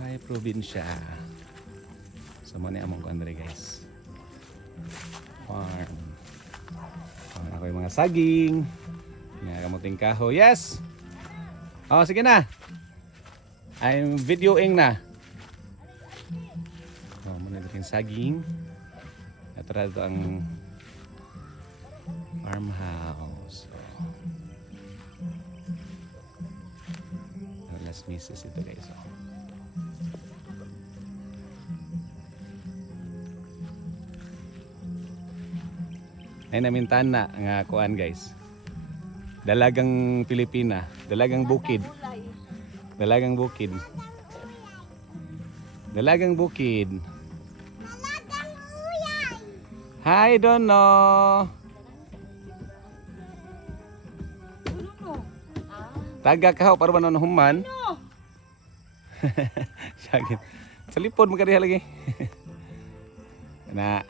Buhay probinsya. So mo ni among kuan diri guys. Farm. Ako yung mga saging. Mga kamuting kahoy. Yes! Oh, sige na. I'm videoing na. Oh, muna dito yung saging. At ito ang farmhouse. Oh. Las Mises ito guys. Oh. Ay namintan na nga kuan guys. Dalagang Pilipina, dalagang bukid. Dalagang bukid. Dalagang bukid. Dalagang uyay. Hi, Dono. Taga ka para ba human? Sagit. Sa lipod magkadiha lagi. Na